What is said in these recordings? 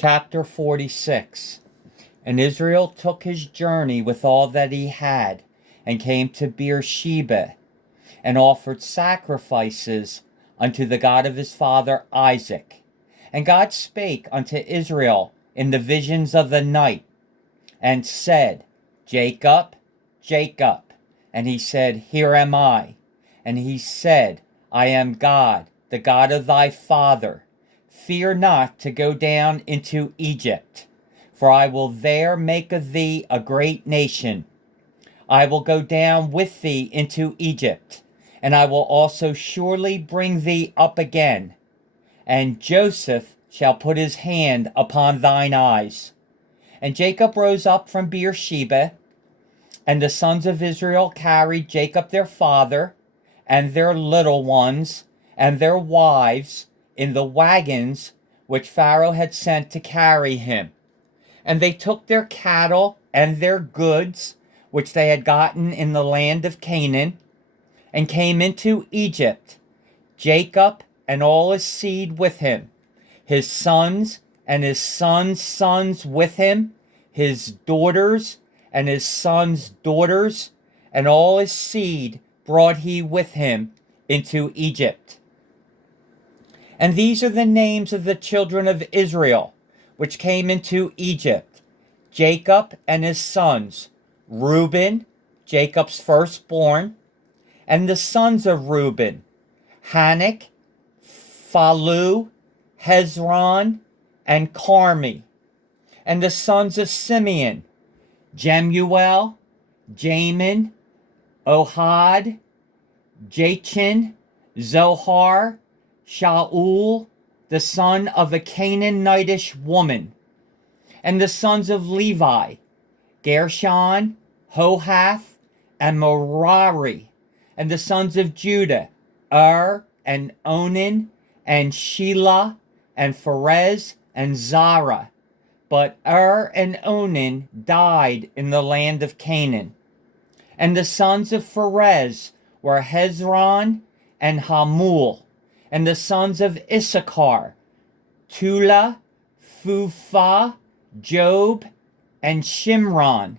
Chapter 46. And Israel took his journey with all that he had, and came to Beersheba, and offered sacrifices unto the God of his father Isaac. And God spake unto Israel in the visions of the night, and said, Jacob, Jacob. And he said, Here am I. And he said, I am God, the God of thy father. Fear not to go down into Egypt, for I will there make of thee a great nation. I will go down with thee into Egypt, and I will also surely bring thee up again. And Joseph shall put his hand upon thine eyes. And Jacob rose up from Beersheba, and the sons of Israel carried Jacob their father, and their little ones, and their wives, in the wagons which Pharaoh had sent to carry him. And they took their cattle and their goods, which they had gotten in the land of Canaan, and came into Egypt, Jacob and all his seed with him, his sons and his sons' sons with him, his daughters and his sons' daughters, and all his seed brought he with him into Egypt. And these are the names of the children of Israel, which came into Egypt: Jacob and his sons, Reuben, Jacob's firstborn, and the sons of Reuben, Hanok, Phalu, Hezron, and Carmi. And the sons of Simeon, Jemuel, Jamin, Ohad, Jachin, Zohar, Shaul, the son of a Canaanitish woman. And the sons of Levi, Gershon, Hohath, and Merari. And the sons of Judah, and Onan, and Shelah, and Pharez, and Zara. But and Onan died in the land of Canaan. And the sons of Pharez were Hezron and Hamul. And the sons of Issachar, Tula, Phupha, Job, and Shimron.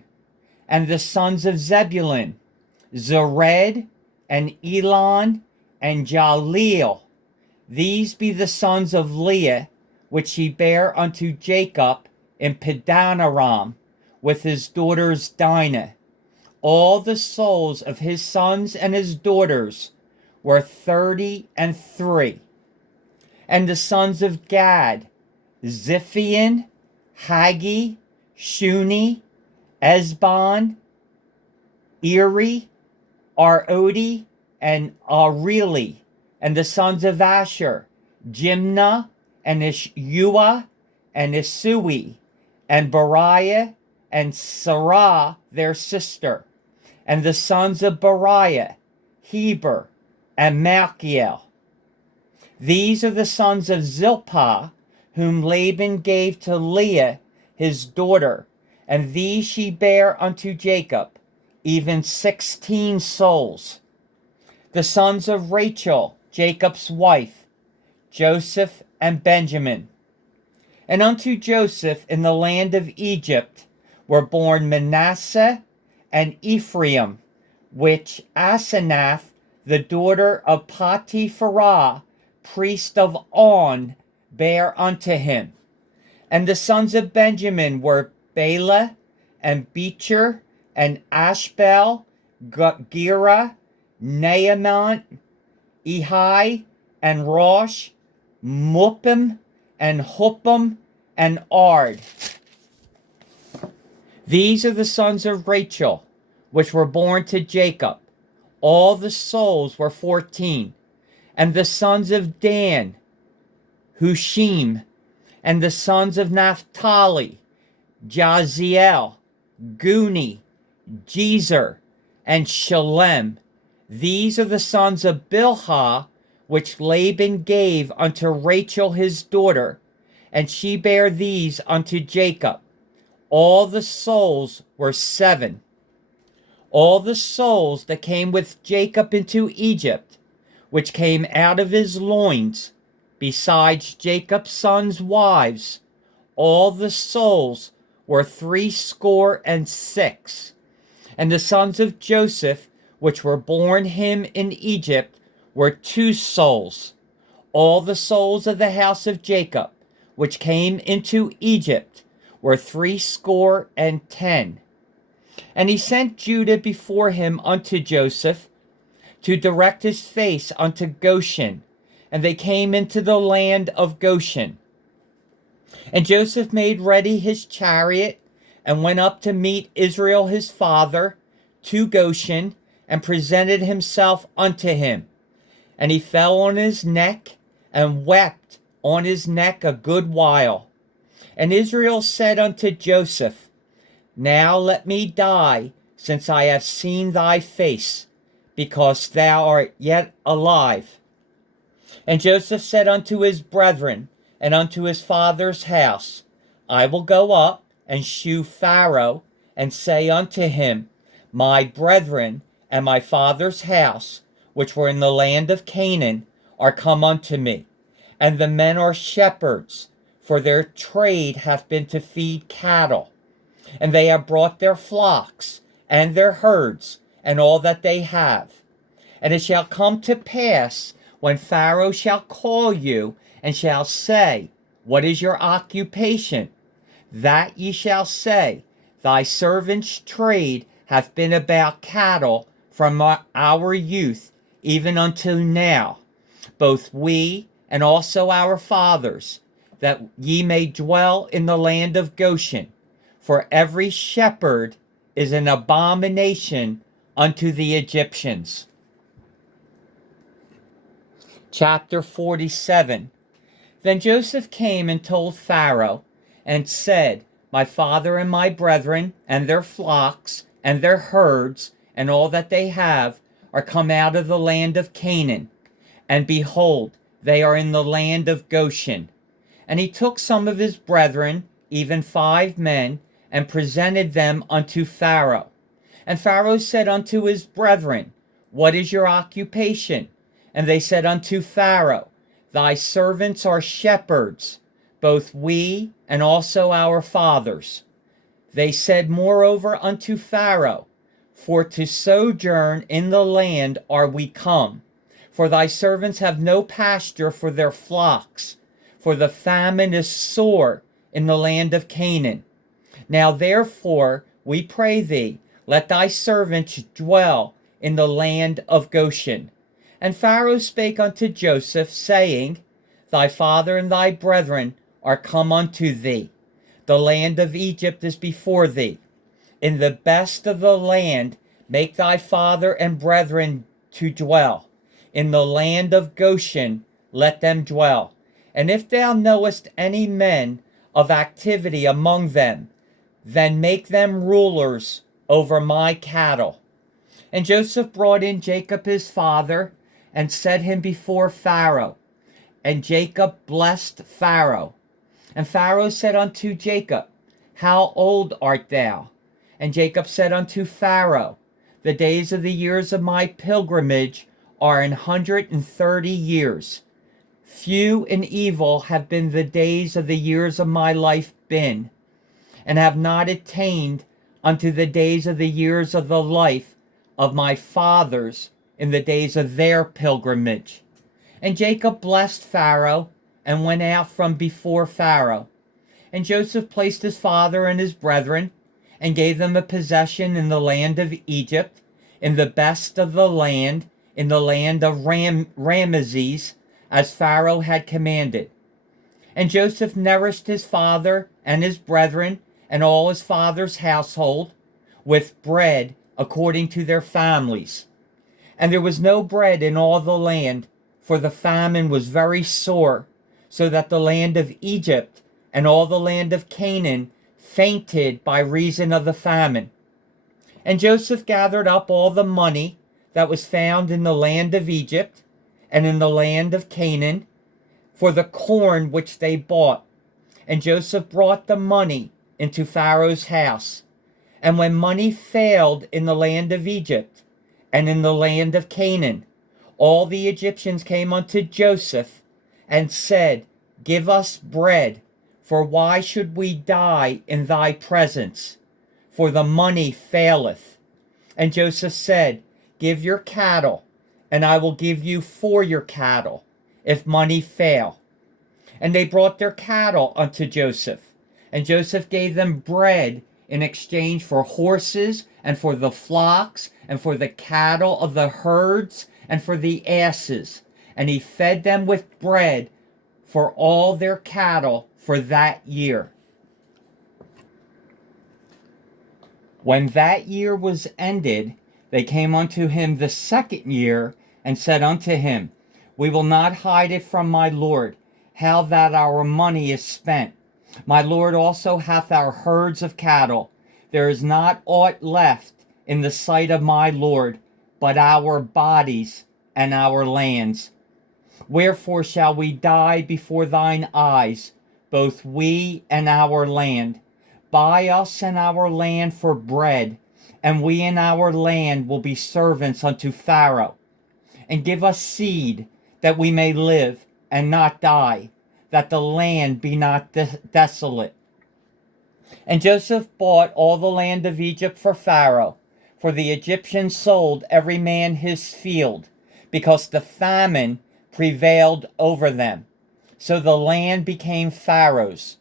And the sons of Zebulun, Zered, and Elon, and Jaleel. These be the sons of Leah, which he bare unto Jacob in Padanaram, with his daughters Dinah. All the souls of his sons and his daughters were 33. And the sons of Gad, Ziphion, Haggi, Shuni, Esbon, Eri, Arodi, and Areli. And the sons of Asher, Jimnah, and Ishua, and Isui, and Beriah, and Sarah their sister. And the sons of Beriah, Heber, and Malchiel. These are the sons of Zilpah, whom Laban gave to Leah his daughter, and these she bare unto Jacob, even 16 souls. The sons of Rachel, Jacob's wife, Joseph and Benjamin. And unto Joseph in the land of Egypt were born Manasseh and Ephraim, which Asenath, the daughter of Potipharah, priest of On, bare unto him. And the sons of Benjamin were Bela, and Becher, and Ashbel, Gera, Naaman, Ehi, and Rosh, Muppim, and Huppim, and Ard. These are the sons of Rachel, which were born to Jacob. All the souls were 14. And the sons of Dan, Hushim. And the sons of Naphtali, Jaziel, Guni, Jezer, and Shalem. These are the sons of Bilhah, which Laban gave unto Rachel his daughter, and she bare these unto Jacob. All the souls were 7. All the souls that came with Jacob into Egypt, which came out of his loins, besides Jacob's sons' wives, all the souls were 66. And the sons of Joseph, which were born him in Egypt, were 2 souls. All the souls of the house of Jacob, which came into Egypt, were 70. And he sent Judah before him unto Joseph, to direct his face unto Goshen. And they came into the land of Goshen. And Joseph made ready his chariot, and went up to meet Israel his father to Goshen, and presented himself unto him. And he fell on his neck, and wept on his neck a good while. And Israel said unto Joseph, Now let me die, since I have seen thy face, because thou art yet alive. And Joseph said unto his brethren, and unto his father's house, I will go up and shew Pharaoh, and say unto him, My brethren and my father's house, which were in the land of Canaan, are come unto me. And the men are shepherds, for their trade hath been to feed cattle. And they have brought their flocks, and their herds, and all that they have. And it shall come to pass, when Pharaoh shall call you, and shall say, What is your occupation? That ye shall say, Thy servant's trade hath been about cattle from our youth even until now, both we and also our fathers, that ye may dwell in the land of Goshen. For every shepherd is an abomination unto the Egyptians. Chapter 47. Then Joseph came and told Pharaoh, and said, My father and my brethren, and their flocks, and their herds, and all that they have, are come out of the land of Canaan. And behold, they are in the land of Goshen. And he took some of his brethren, even 5 men, and presented them unto Pharaoh. And Pharaoh said unto his brethren, What is your occupation? And they said unto Pharaoh, Thy servants are shepherds, both we and also our fathers. They said moreover unto Pharaoh, For to sojourn in the land are we come. For thy servants have no pasture for their flocks, for the famine is sore in the land of Canaan. Now therefore, we pray thee, let thy servants dwell in the land of Goshen. And Pharaoh spake unto Joseph, saying, Thy father and thy brethren are come unto thee. The land of Egypt is before thee. In the best of the land make thy father and brethren to dwell. In the land of Goshen let them dwell. And if thou knowest any men of activity among them, then make them rulers over my cattle. And Joseph brought in Jacob his father, and set him before Pharaoh. And Jacob blessed Pharaoh. And Pharaoh said unto Jacob, How old art thou? And Jacob said unto Pharaoh, The days of the years of my pilgrimage are 130 years. Few and evil have been the days of the years of my life been, and have not attained unto the days of the years of the life of my fathers in the days of their pilgrimage. And Jacob blessed Pharaoh, and went out from before Pharaoh. And Joseph placed his father and his brethren, and gave them a possession in the land of Egypt, in the best of the land, in the land of Ramesses, as Pharaoh had commanded. And Joseph nourished his father and his brethren, and all his father's household, with bread according to their families. And there was no bread in all the land, for the famine was very sore, so that the land of Egypt and all the land of Canaan fainted by reason of the famine. And Joseph gathered up all the money that was found in the land of Egypt and in the land of Canaan for the corn which they bought. And Joseph brought the money into Pharaoh's house. And when money failed in the land of Egypt and in the land of Canaan, all the Egyptians came unto Joseph and said, Give us bread, For why should we die in thy presence? For the money faileth. And Joseph said, Give your cattle, and I will give you for your cattle, if money fail. And they brought their cattle unto Joseph. And Joseph gave them bread in exchange for horses, and for the flocks, and for the cattle of the herds, and for the asses. And he fed them with bread for all their cattle for that year. When that year was ended, they came unto him the second year, and said unto him, We will not hide it from my lord, how that our money is spent. My lord also hath our herds of cattle. There is not aught left in the sight of my lord, but our bodies and our lands. Wherefore shall we die before thine eyes, both we and our land? Buy us and our land for bread, and we and our land will be servants unto Pharaoh. And give us seed, that we may live and not die, that the land be not desolate. And Joseph bought all the land of Egypt for Pharaoh, for the Egyptians sold every man his field, because the famine prevailed over them. So the land became Pharaoh's.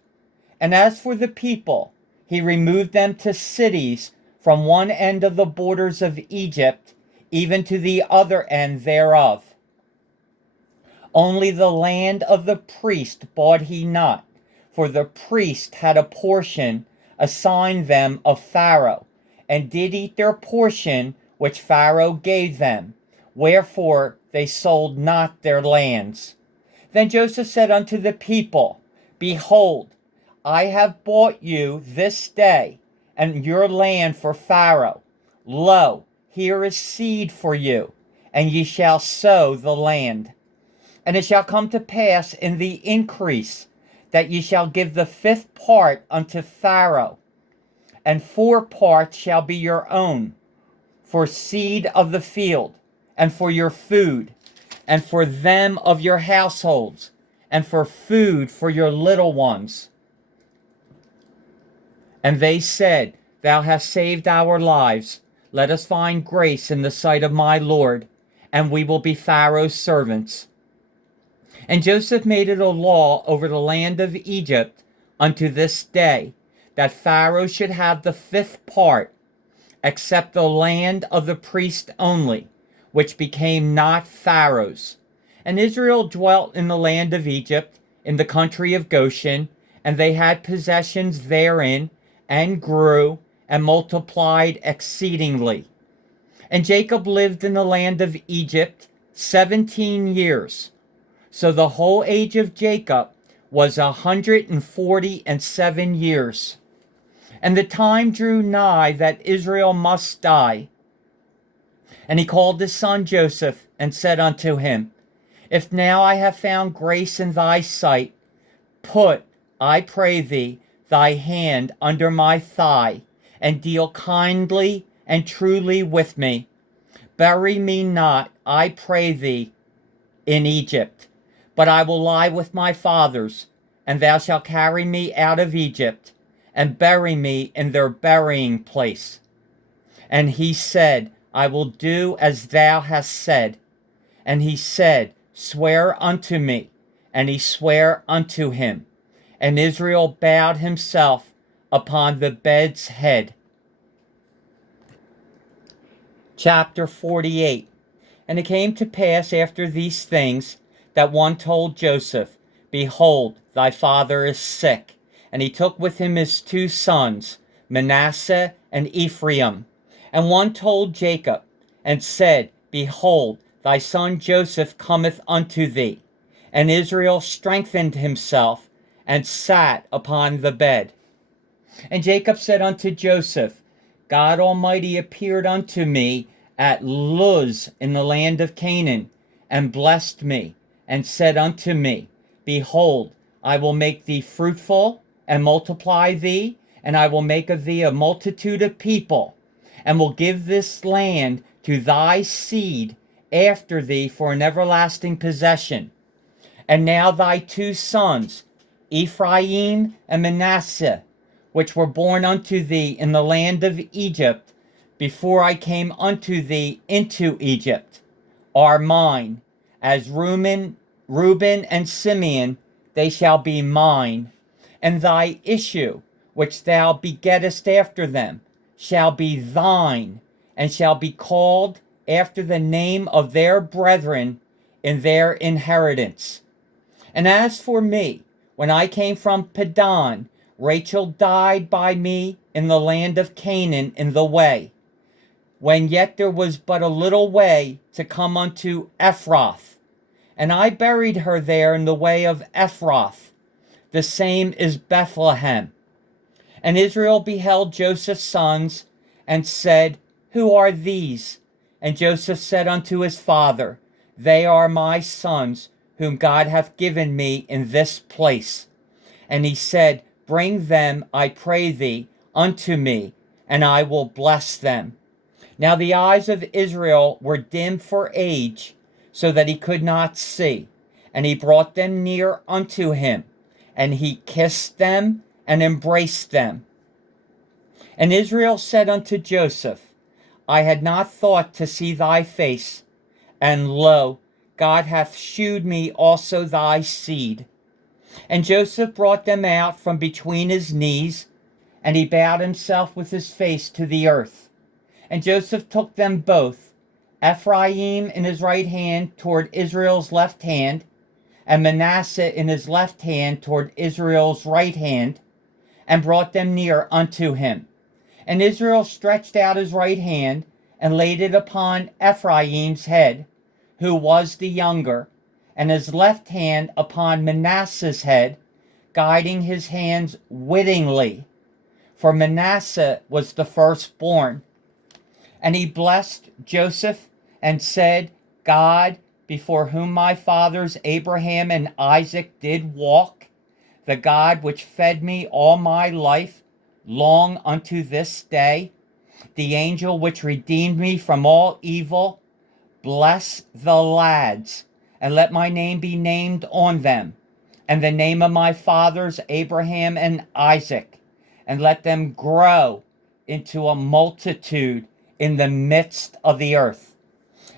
And as for the people, he removed them to cities from one end of the borders of Egypt, even to the other end thereof. Only the land of the priest bought he not, for the priest had a portion assigned them of Pharaoh, and did eat their portion which Pharaoh gave them. Wherefore they sold not their lands. Then Joseph said unto the people, Behold, I have bought you this day and your land for Pharaoh. Lo, here is seed for you, and ye shall sow the land. And it shall come to pass in the increase that ye shall give the fifth part unto Pharaoh, and 4 parts shall be your own, for seed of the field, and for your food, and for them of your households, and for food for your little ones. And they said, Thou hast saved our lives. Let us find grace in the sight of my Lord, and we will be Pharaoh's servants. And Joseph made it a law over the land of Egypt unto this day, that Pharaoh should have the 5th part, except the land of the priest only, which became not Pharaoh's. And Israel dwelt in the land of Egypt, in the country of Goshen, and they had possessions therein, and grew, and multiplied exceedingly. And Jacob lived in the land of Egypt 17 years. So the whole age of Jacob was 147 years. And the time drew nigh that Israel must die. And he called his son Joseph, and said unto him, If now I have found grace in thy sight, put, I pray thee, thy hand under my thigh, and deal kindly and truly with me. Bury me not, I pray thee, in Egypt, but I will lie with my fathers, and thou shalt carry me out of Egypt, and bury me in their burying place. And he said, I will do as thou hast said. And he said, Swear unto me. And he sware unto him. And Israel bowed himself upon the bed's head. Chapter 48. And it came to pass after these things, that one told Joseph, Behold, thy father is sick. And he took with him his 2 sons, Manasseh and Ephraim. And one told Jacob, and said, Behold, thy son Joseph cometh unto thee. And Israel strengthened himself, and sat upon the bed. And Jacob said unto Joseph, God Almighty appeared unto me at Luz in the land of Canaan, and blessed me, and said unto me, Behold, I will make thee fruitful, and multiply thee, and I will make of thee a multitude of people, and will give this land to thy seed after thee for an everlasting possession. And now thy 2 sons, Ephraim and Manasseh, which were born unto thee in the land of Egypt, before I came unto thee into Egypt, are mine. As Reuben and Simeon, they shall be mine. And thy issue, which thou begettest after them, shall be thine, and shall be called after the name of their brethren in their inheritance. And as for me, when I came from Padan, Rachel died by me in the land of Canaan in the way, when yet there was but a little way to come unto Ephrath. And I buried her there in the way of Ephrath. The same is Bethlehem. And Israel beheld Joseph's sons, and said, Who are these? And Joseph said unto his father, They are my sons, whom God hath given me in this place. And he said, Bring them, I pray thee, unto me, and I will bless them. Now the eyes of Israel were dim for age, so that he could not see. And he brought them near unto him, and he kissed them and embraced them. And Israel said unto Joseph, I had not thought to see thy face, and lo, God hath shewed me also thy seed. And Joseph brought them out from between his knees, and he bowed himself with his face to the earth. And Joseph took them both, Ephraim in his right hand toward Israel's left hand, and Manasseh in his left hand toward Israel's right hand, and brought them near unto him. And Israel stretched out his right hand, and laid it upon Ephraim's head, who was the younger, and his left hand upon Manasseh's head, guiding his hands wittingly. For Manasseh was the firstborn. And he blessed Joseph, and said, God, before whom my fathers Abraham and Isaac did walk, the God which fed me all my life, long unto this day, the angel which redeemed me from all evil, bless the lads, and let my name be named on them, and the name of my fathers Abraham and Isaac, and let them grow into a multitude in the midst of the earth.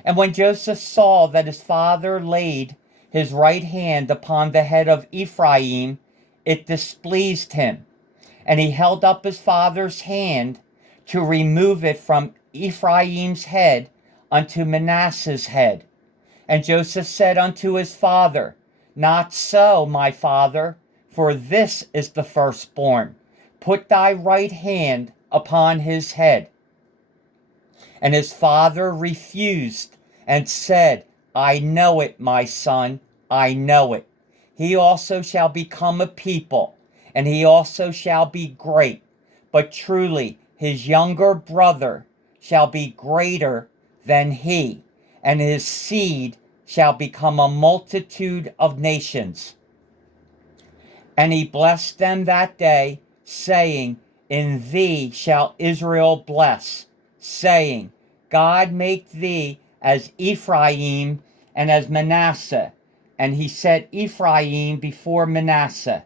And when Joseph saw that his father laid his right hand upon the head of Ephraim, it displeased him. And he held up his father's hand to remove it from Ephraim's head unto Manasseh's head. And Joseph said unto his father, Not so, my father, for this is the firstborn. Put thy right hand upon his head. And his father refused, and said, I know it, my son, I know it. He also shall become a people, and he also shall be great. But truly his younger brother shall be greater than he, and his seed shall become a multitude of nations. And he blessed them that day, saying, In thee shall Israel bless, saying, God make thee as Ephraim and as Manasseh. And he set Ephraim before Manasseh.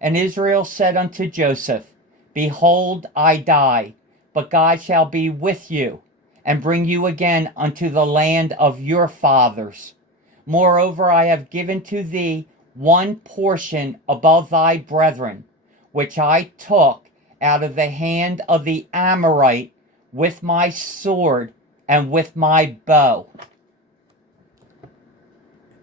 And Israel said unto Joseph, Behold, I die, but God shall be with you, and bring you again unto the land of your fathers. Moreover, I have given to thee one portion above thy brethren, which I took out of the hand of the Amorite with my sword and with my bow.